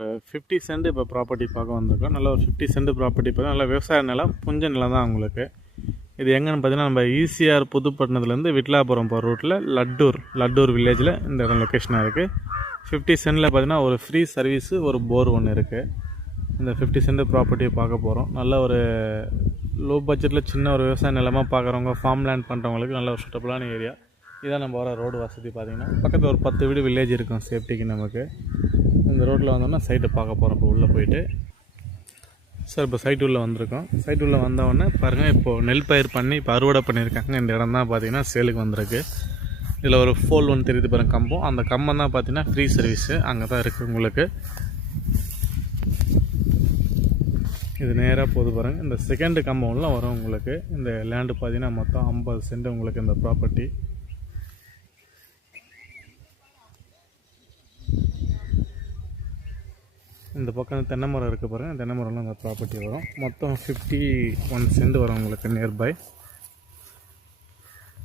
50 send இப்போ property பார்க்க வந்திருக்கோம். நல்ல ஒரு 50 சென்ட் ப்ராப்பர்ட்டி பார்க்க நல்ல விவசாய நிலம், புஞ்ச நிலம் தான் உங்களுக்கு. இது எங்கன்னு பார்த்தீங்கன்னா, நம்ம ஈசிஆர் புதுப்பட்டினத்துலேருந்து விட்லாபுரம் போகிற ரூட்டில் லட்டூர் வில்லேஜில் இந்த இடம் லொக்கேஷனாக இருக்குது. 50 சென்டில் பார்த்தீங்கன்னா ஒரு ஃப்ரீ சர்வீஸு, ஒரு போர் ஒன்று இருக்குது. இந்த 50 சென்ட் ப்ராப்பர்ட்டியை பார்க்க போகிறோம். நல்ல ஒரு லோ பட்ஜெட்டில் சின்ன ஒரு விவசாய நிலமாக பார்க்குறவங்க, ஃபார்ம் லேண்ட் பண்ணுறவங்களுக்கு நல்ல ஒரு சூட்டபுளான ஏரியா. இதான் நம்ம வர ரோடு வசதி. பார்த்திங்கன்னா பக்கத்தில் ஒரு 10 வீடு வில்லேஜ் இருக்கும் சேஃப்டிக்கு. நமக்கு இந்த ரோட்டில் வந்தோம்னா சைட்டை பார்க்க போகிறோம். இப்போ உள்ளே போயிட்டு சார் இப்போ சைட்டு உள்ளே வந்திருக்கோம். சைட்டு உள்ளே வந்தவொடனே பாருங்கள், இப்போது நெல் பயிர் பண்ணி இப்போ அறுவடை பண்ணியிருக்காங்க. இந்த இடம் தான் பார்த்திங்கன்னா சேலுக்கு வந்திருக்கு. இதில் ஒரு ஃபோல் ஒன்று தெரியுது பாருங்கள், கம்பம். அந்த கம்பம் தான் பார்த்திங்கன்னா ஃப்ரீ சர்வீஸு அங்கே தான் இருக்குது உங்களுக்கு. இது நேராக போது பாருங்கள். இந்த செகண்டு கம்பவுண்டில் வரும் உங்களுக்கு. இந்த லேண்டு பார்த்திங்கன்னா மொத்தம் 50 சென்ட் உங்களுக்கு இந்த ப்ராப்பர்ட்டி. இந்த பக்கம் தென்னை மரம் இருக்குது பாருங்கள். தென்னை மரம்லாம் இந்த ப்ராப்பர்ட்டி வரும். மொத்தம் 51 சென்ட் வரும் உங்களுக்கு நியர்பை.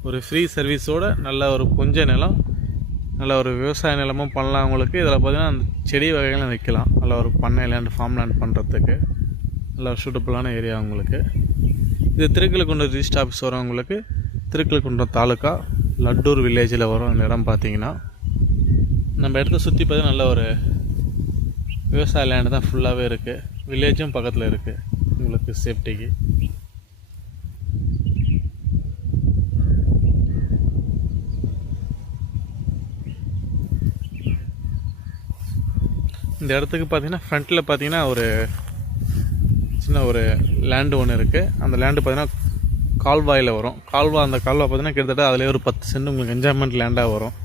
ஒரு ஃப்ரீ சர்வீஸோடு நல்ல ஒரு புஞ்ச நிலம், நல்ல ஒரு விவசாய நிலமும் பண்ணலாம் உங்களுக்கு. இதில் பார்த்திங்கன்னா அந்த செடி வகைகளும் வைக்கலாம். நல்ல ஒரு பண்ணை லேண்ட், ஃபார்ம் லேண்ட் பண்ணுறதுக்கு நல்ல ஒரு சூட்டபுளான ஏரியா உங்களுக்கு. இது திருக்கழுக்குன்றம் ரிஜிஸ்டர் ஆஃபீஸ் வரும் உங்களுக்கு. திருக்கழுக்குன்றம் தாலுக்கா, லட்டூர் வில்லேஜில் வரும் இந்த இடம். பார்த்திங்கன்னா நம்ம இடத்த சுற்றி பார்த்தீங்கன்னா நல்ல ஒரு விவசாய லேண்டு தான் ஃபுல்லாகவே இருக்குது. வில்லேஜும் பக்கத்தில் இருக்குது உங்களுக்கு சேஃப்டிக்கு. இந்த இடத்துக்கு பார்த்தீங்கன்னா ஃப்ரண்ட்டில் பார்த்தீங்கன்னா ஒரு சின்ன ஒரு லேண்டு ஒன்று இருக்குது. அந்த லேண்டு பார்த்தீங்கன்னா கால்வாயில் வரும். அந்த கால்வாய் பார்த்தீங்கன்னா கிட்டத்தட்ட அதிலே ஒரு 10 சென்ட் உங்களுக்கு என்ஜாய்மெண்ட் லேண்டாக வரும்.